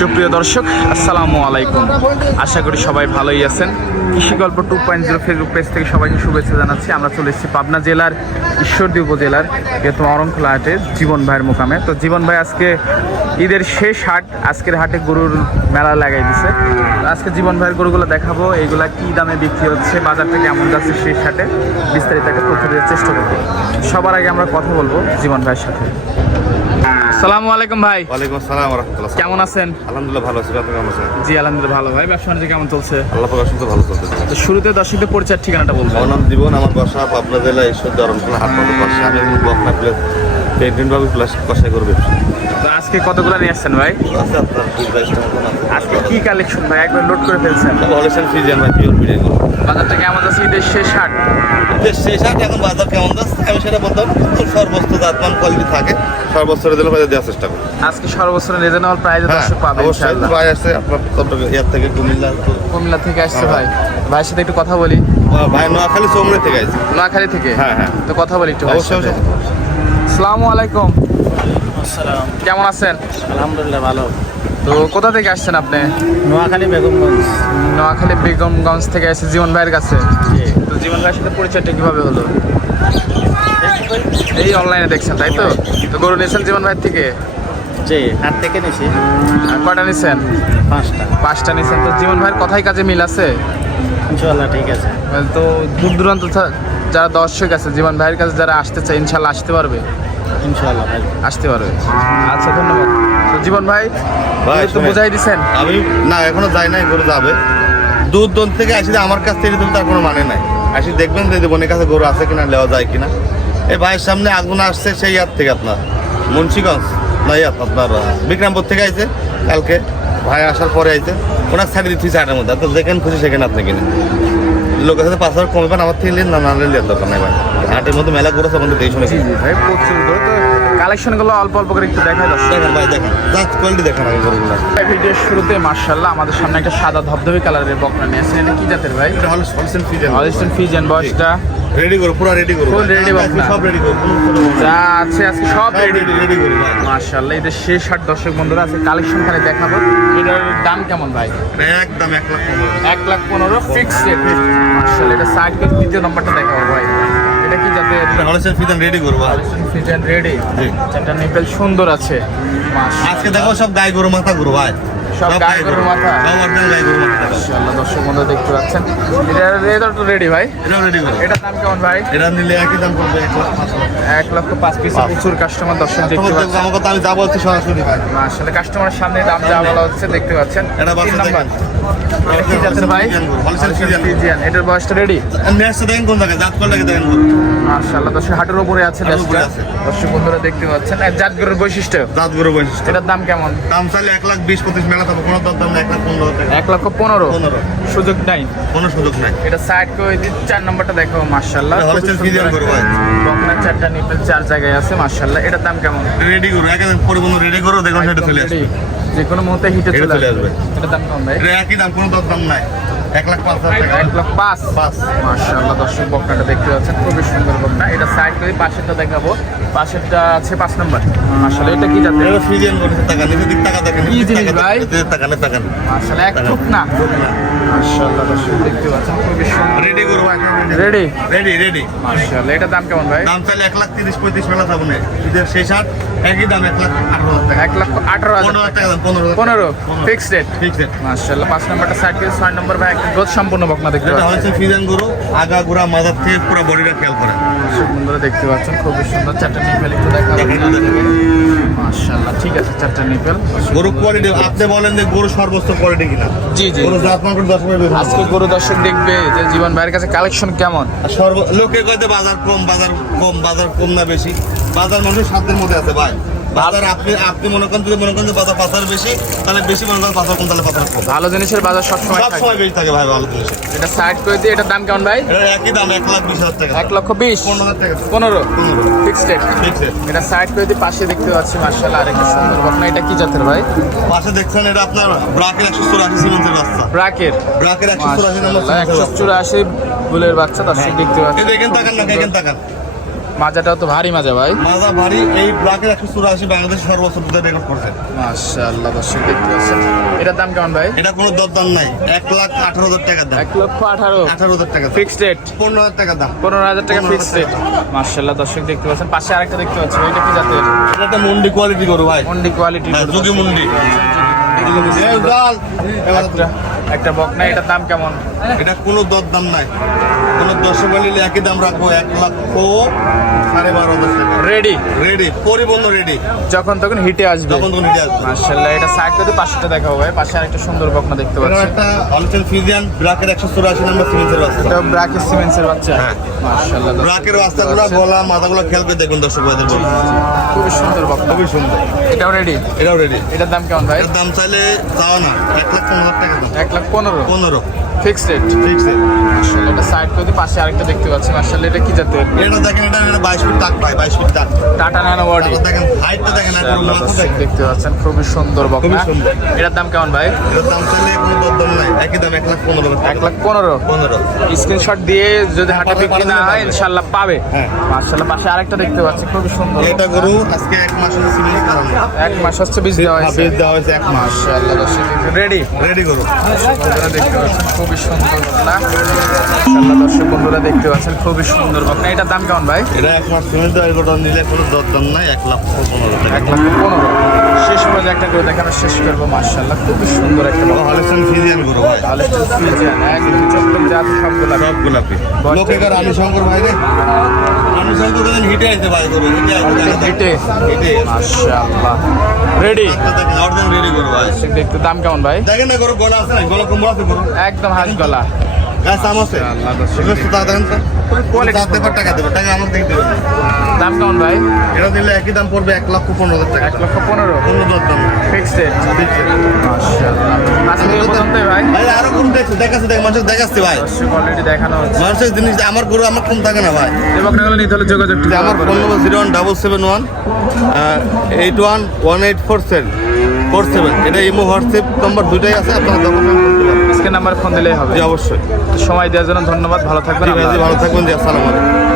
সুপ্রিয় দর্শক, আসসালামু আলাইকুম। আশা করি সবাই ভালোই আছেন। কৃষি গল্প 2.0 ফেসবুক পেজ থেকে সবাইকে শুভেচ্ছা জানাচ্ছি। আমরা চলে এসেছি পাবনা জেলার ঈশ্বরদী উপজেলার অরণখোলা হাটে জীবন ভাইয়ের মোকামে। তো জীবন ভাই আজকে ঈদের শেষ হাট, আজকের হাটে গরুর মেলা লাগাই দিছে। আজকে জীবন ভাইয়ের গরুগুলো দেখাবো, এইগুলা কি দামে বিক্রি হচ্ছে, বাজারটা কেমন যাচ্ছে শেষ হাটে, বিস্তারিত একটা তথ্য দেওয়ার চেষ্টা করবো। সবার আগে আমরা কথা বলবো জীবন ভাইয়ের সাথে। আসসালামু আলাইকুম ভাই। ওয়ালাইকুম আসসালাম ওয়া রাহমাতুল্লাহ। কেমন আছেন? আলহামদুলিল্লাহ ভালো আছি, আপনি কেমন আছেন? জি আলহামদুলিল্লাহ ভালো। ভাই ব্যবসা বাণিজ্য কেমন চলছে? আল্লাহ পাক শুনতে ভালো চলছে। তো শুরুতে দর্শকদের পরিচয় ঠিকানাটা বলবেন। আমার নাম জীবন, আমার বাসা পাবনা জেলা ঈশ্বরদী অরণখোলা হাট বাজার পাশে। আমি একজন বকনা প্লেস পেন্টিং বাবু প্লাস কষাই করে ব্যবসা। তো আজকে কতগুলো নিয়ে আসছেন ভাই? আছে আপনার 20-22টা মতন আছে। আজকে কি কালেকশন ভাই, একবার লোড করে ফেলছেন? হলেশন ফ্রিজিয়ান ভাই পিওর বিরিয়ানি। বাজারটা কেমন যাচ্ছে ঈদের শেষ হাট? শেষ হাট এখন বাজার কেমন যাচ্ছে আমি সেটা বলতাম। সর্বোচ্চ জাতমান কোয়ালিটি থাকে, সর্বোচ্চ দিলে বাজার দেওয়ার চেষ্টা করি। আজকে সর্বোচ্চ রিজনেবল প্রাইসে দর্শক পাবে ইনশাআল্লাহ। ভাই আসছে আপনার ইয়ার থেকে কুমিল্লা থেকে আসছে ভাই। ভাইয়ের সাথে একটু কথা বলি। ভাই নোয়াখালী চৌমনি থেকে আসছে। নোয়াখালী থেকে? হ্যাঁ হ্যাঁ, তো কথা বলি একটু। অবশ্যই। আসসালামু আলাইকুম। আসসালাম। কেমন আছেন? আলহামদুলিল্লাহ ভালো। তো কোথা থেকে আসছেন আপনি? নোয়াখালী বেগমগঞ্জ। নোয়াখালী বেগমগঞ্জ থেকে আসছে জীবন ভাইয়ের কাছে। তো জীবন ভাইয়ের সাথে পরিচয়টা কিভাবে হলো? এই অনলাইনে দেখছেন তাই তো? তো গরু নিয়েছেন জীবন ভাইয়ের থেকে? জি, হাট থেকে নিছি। আর কয়টা নিয়েছেন? 5টা নিয়েছেন। তো জীবন ভাইয়ের কথাই কাজে মিল আছে? ইনশাআল্লাহ ঠিক আছে। তো দূর দূরান্ত যারা দর্শক আছে জীবন ভাইয়ের কাছে যারা আসতে চায় ইনশাল্লাহ আসতে পারবে? ইনশাআল্লাহ ভাই। আসতে পারবে। আচ্ছা ধন্যবাদ। তো জীবন ভাই ভাই তো বুঝাই দিছেন? আমি না এখনো যাই নাই, গরু যাবে। দূর দূর থেকে আসি, আমার কাছ থেকে তার কোনো মানে নাই। আসি দেখবেন যে বোনের কাছে গরু আছে কিনা, নেওয়া যায় কিনা। এই ভাইয়ের সামনে আগুন আসছে সেই ইয়ার থেকে, আপনার মুন্সিগঞ্জ না ইয়াত আপনার বিক্রমপুর থেকে আইছে কালকে। ভাই আসার পরে আইছে, ওনার সাইড দিচ্ছি হাটের মধ্যে। তো যেখানে খুশি সেখানে আপনি কিনে লোকের সাথে 5 হাজার কমে পান, আমার থেকে না না নিলে দরকার নাই ভাই। হাটের মধ্যে মেলা গরু আছে আমাদের এই সময়। জি জি ভাই, প্রচুর গরু। তো কালেকশনগুলো অল্প অল্প করে একটু দেখাই দর্শক। দেখেন ভাই, দেখেন জাস্ট কোয়ালিটি দেখেন আগে গরুগুলো। ভিডিওর শুরুতে মাশাআল্লাহ আমাদের সামনে একটা সাদা ধবধবে কালারের বকনা নিয়ে আসছেন। এটা কি জাতের ভাই? এটা হলস্টেইন ফ্রিজিয়ান। Holstein Friesian. বয়সটা? রেডি করো, পুরো রেডি করো। ফুল রেডি বকনা? সব রেডি করো, কোনো যা আছে আজকে সব রেডি রেডি করো ভাই। মাশাআল্লাহ। এদের শেষ হাট দর্শক বন্ধুরা, আজকে কালেকশন খালি দেখাবো। এটার দাম কেমন ভাই? একদম 1,15,000। 1,15,000 ফিক্সড রেট। মাশাআল্লাহ। এটা সাইড করে দ্বিতীয় নম্বরটা দেখাবো ভাই। এটা কি যাতে? এটা হলস্টেইন ফ্রিজিয়ান রেডি করো ভাই। Friesian ready. জি। চারটা নিপেল সুন্দর আছে। মাশাআল্লাহ। আজকে দেখো সব গাই গরু মাথা গরু ভাই। সব গাই গরুর মাথা? সব অরিজিনাল গাই গরু মাথা। মাশাআল্লাহ দর্শক বন্ধুরা দেখতে পাচ্ছেন। এটা তো রেডি ভাই। এটাও রেডি করো। এটার দাম কেমন ভাই? এটা নিলে একই দাম পড়বে 1,05,000। 1,05,000 পিস। প্রচুর কাস্টমার দর্শক দেখতে পাচ্ছেন। আমাকে তো আমি যা বলছি সরাসরি ভাই। মাশাআল্লাহ কাস্টমারের সামনে দাম যা বলা হচ্ছে দেখতে পাচ্ছেন। এটা তিন বাচ্চা নাম্বার। দেখেন। এটা কি জাতের ভাই? Holstein Friesian. ফিজিয়ান। এটার বয়সটা রেডি? নেক্সট দেখেন কোন জায়গায় জাত করলে দেখেন। মাশাআল্লাহ দর্শক হাটের উপরে আছে হাটের উপরে দেশটা। আছে। দর্শক বন্ধুরা দেখতে পাচ্ছেন। আর জাত গরুর বৈশিষ্ট্য? জাত গরু বৈশিষ্ট্য। এটার দাম কেমন? দাম চাইলে 1,20,25 মেলা থাকবে, কোনো দাম না 1,15,000 টাকা। 1,15,000 সুযোগ নাই? কোনো সুযোগ নাই। এটা সাইড করে দিই। 4 নম্বরটা দেখো মাশাআল্লাহ। এটা হলস্টেইন ফ্রিজিয়ান গরু ভাই। বকনা 4টা নিপেল 4 জায়গায় আছে মাশাআল্লাহ। এটার দাম কেমন? রেডি করো, একদম পরিপূর্ণ রেডি করো, দেখুন সেটা চলে আসবে। যে কোনো মুহূর্তে হিটে এটা চলে চলে আসবে। আসবে। এটার দাম কেমন ভাই? এটা একই দাম, কোনো দাম নাই। 1,05,000 টাকা। 1,05,000 মাশাআল্লাহ দর্শক বকনাটা দেখতে পাচ্ছেন, খুবই সুন্দর বকনা। এটা সাইড করে পাশেরটা দেখাবো। পাশেরটা আছে 5 নম্বর। মাশাআল্লাহ এটা কি জাতের? এটা ফ্রিজিয়ান গরু। টাকা নিচে দিক টাকা দেখেন। কি জিনিস ভাই? টাকা নেই, টাকা নেই। মাশাআল্লাহ এক ফুট না। মাশাআল্লাহ দর্শক দেখতে পাচ্ছেন, খুবই সুন্দর। রেডি করো ভাই। রেডি? রেডি। মাশাআল্লাহ। এটার দাম কেমন ভাই? দাম চাইলে 1,30,35 মেলা থাকবে না। ঈদের শেষ হাট একই দাম 1,18,000 টাকা। 1,18,000 15,000 টাকা দাম, 15,000 15 ফিক্সড রেট। ঠিক আছে। মাশাআল্লাহ। 5 নম্বরটা সাইড করে 6 নম্বর ভাই একটা গ্রোথ সম্পূর্ণ বকনা দেখতে এটা পাচ্ছেন। হচ্ছে ফ্রিজিয়ান গরু, আগা গুড়া মাথার থেকে পুরো বডিটা খেয়াল করে। সুন্দর দেখতে পাচ্ছেন, খুবই সুন্দর। 4টা নিপেল একটু দেখা মাশাআল্লাহ। ঠিক আছে 4টা নিপেল। গরু কোয়ালিটি আপনি বলেন যে গরু সর্বোচ্চ কোয়ালিটি কিনা। জি জি। গরু জাত মান করে 10 মিনিট বের আজকে গরু দর্শক দেখবে যে জীবন ভাইয়ের কাছে কালেকশন কেমন। লোকে কইতে বাজার কম না বেশি। বাজার মানুষের সাধ্যের মধ্যে আছে ভাই। বাজার আপনি মনে করেন যে বাজার পাচার বেশি, তাহলে বেশি মনে করেন পাচার কম, তাহলে পাচার কম। ভালো জিনিসের বাজার সবসময় সব থাকে। সময় বেশি থাকে ভাই ভালো জিনিস। এটা সাইড করে দিয়ে এটার দাম কেমন ভাই? এটা একই দাম 1,20,000 টাকা। 1,20,000 15,000 টাকা। 15 ফিক্সড রেট। ঠিক আছে। এটা সাইড করে দিয়ে পাশে দেখতে পাচ্ছি মাশাআল্লাহ আরেকটা সুন্দর বকনা। এটা কি জাতের ভাই? পাশে দেখছেন এটা আপনার ব্রাকের 184 সিমেন্টের বাচ্চা। ব্রাকের? ব্রাকের 184 নম্বর মাশাআল্লাহ 184 বুলের বাচ্চা দর্শক দেখতে পাচ্ছি। দেখেন তাকান না, দেখেন তাকান। মাজাটাও তো ভারী মাজা ভাই। মাজা ভারী। এই ব্ল্যাকের 184 বাংলাদেশ সর্বোচ্চ দুধের রেকর্ড করছে। মাশাআল্লাহ, দর্শক দেখতে পাচ্ছেন। এটার দাম কেমন ভাই? এটা কোনো দরদাম নাই, 1,18,000 টাকা দাম। 1,18,000 টাকা ফিক্সড রেট। 15,000 টাকা দাম। 15,000 টাকা ফিক্সড রেট। মাশাআল্লাহ, দর্শক দেখতে পাচ্ছেন। পাশে আরেকটা দেখতে পাচ্ছি, এটা কি জাতের? এটা একটা মুন্ডি কোয়ালিটি গরু ভাই। মন্ডি কোয়ালিটি, হ্যাঁ, যোগী মুন্ডি। একটা বকনা, এটার দাম কেমন? এটা কোনো দরদাম নাই, কোনো দর্শক নিলে একই দাম রাখবো, 1,12,500 টাকা। রেডি রেডি, পরিবহন রেডি, যখন তখন হিটে আসবে। যখন তখন নিতে আসবে। মাশাআল্লাহ, এটা সাইড করে পাশেটা দেখাবো ভাই। পাশে আরেকটা সুন্দর বকনা দেখতে এটা পাচ্ছি। একটা হলস্টেইন ফ্রিজিয়ান ব্ল্যাকের 184 নাম্বার সিমেন্সের বাচ্চা। এটা ব্র্যাকেট সিমেন্সের বাচ্চা। হ্যাঁ। মাশাআল্লাহ, দর্শক ব্ল্যাকের বাচ্চাগুলো গলা মাথাগুলো খেয়াল করে দেখুন দর্শক ভাইদের বলুন। খুবই সুন্দর বকনা। খুবই সুন্দর। এটাও রেডি। এটাও রেডি। এটার দাম কেমন ভাই? এর দাম চাইলে চাও না, 1,15,000 টাকা দাম। 1,15,000 15 ফিক্সড রেট। ফিক্স। মাশাআল্লাহ, এটা সাইড করে পাশে আরেকটা দেখতে পাচ্ছি। মাশাআল্লাহ, এটা কি জাতের? এটা দেখেন, এটা 22 ফিট টাক ভাই, 22 ফিট টাক। Tata nano body. তারপর দেখেন হাইটটা দেখেন, আর মাশাআল্লাহ, মাথা দর্শক দেখেন। দেখতে পাচ্ছেন, খুবই সুন্দর বকনা। খুবই সুন্দর। এটার দাম কেমন ভাই? এর দাম চাইলে কোনো দরদাম নাই, একই দাম 1,15,000 টাকা। 1,15,000 15 স্ক্রিনশট দিয়ে যদি হাটে পাবে, বিক্রি না পাবে, হয় পাবে। ইনশাআল্লাহ পাবে। হ্যাঁ। মাশাআল্লাহ, পাশে আরেকটা দেখতে পাচ্ছি, খুবই সুন্দর। এটা গরু আজকে 1 মাস হলো সিমেন্স করা হয়। 1 মাস হচ্ছে বীজ দেওয়া হয়েছে। বীজ দেওয়া হয়েছে 1 মাস। মাশাআল্লাহ, দর্শক রেডি। রেডি গরু। বন্ধুরা দেখতে পাচ্ছেন, খুবই সুন্দর বকনা। মাশাআল্লাহ, দর্শক বন্ধুরা দেখতে পাচ্ছেন, খুবই সুন্দর বকনা। এটার দাম কেমন ভাই? এটা 1 মাস সিমেন্স দেওয়া গরু নিলে কোনো দরদাম নাই, 1,15,000 টাকা। 1,15,000 শেষ পর্যায়ে একটা করে দেখানো শেষ করবো। মাশাআল্লাহ, খুবই সুন্দর একটা বকনা। হলস্টেইন ফ্রিজিয়ান গরু ভাই। তাহলে তো ফ্রিজিয়ান একদম চট্টগ্রাম জাত সবগুলা। সব গোলাপি। বটে। লোকে কার রানী শঙ্কর ভাই রে। রানী শঙ্কর দিন হিটে আইতে ভাই গরু, হিটে আইতে। হিটে। হিটে। মাশাআল্লাহ, রেডি। এটা দেখেন অর্ধেক রেডি গরু ভাই। দেখতে দাম কেমন ভাই? দেখেন না গরু গলা আছে না, গলা কম আছে গরু। একদম হাঁস গলা। গাছ আমছে। আল্লাহ, দর্শক এগুলো সুতা দেন তো। কোয়ালিটি টাকা দেবার, টাকা দেবে, টাকা আমার দেখতে দেবেন। দাম কেমন ভাই? এটা দিলে একই দাম পড়বে 1,15,000 টাকা। 1,15,000 কোনো দরদাম নাই। Fixed rate. মাশাআল্লাহ, আজকে এই পর্যন্তই ভাই। ভাই আরো কোন দেখাচ্ছে দেখ, মানুষ দেখাচ্ছে ভাই। দর্শক অলরেডি দেখানো হচ্ছে। মানুষের জিনিস আমার গরু আমার কম থাকে না ভাই। এই বকনাগুলো নিতে হলে যোগাযোগ যে আমার ফোন নম্বর 01771 81184747। এটা ইমো হোয়াটসঅ্যাপ নম্বর দুটাই আছে, আপনারা যখন ফোন করতে পারেন। আজকে নাম্বার ফোন দিলেই হবে। জি অবশ্যই। সময় দেওয়ার জন্য ধন্যবাদ, ভালো থাকবেন। জি ভাই, জি ভালো থাকবেন, জি আসসালামু আলাইকুম।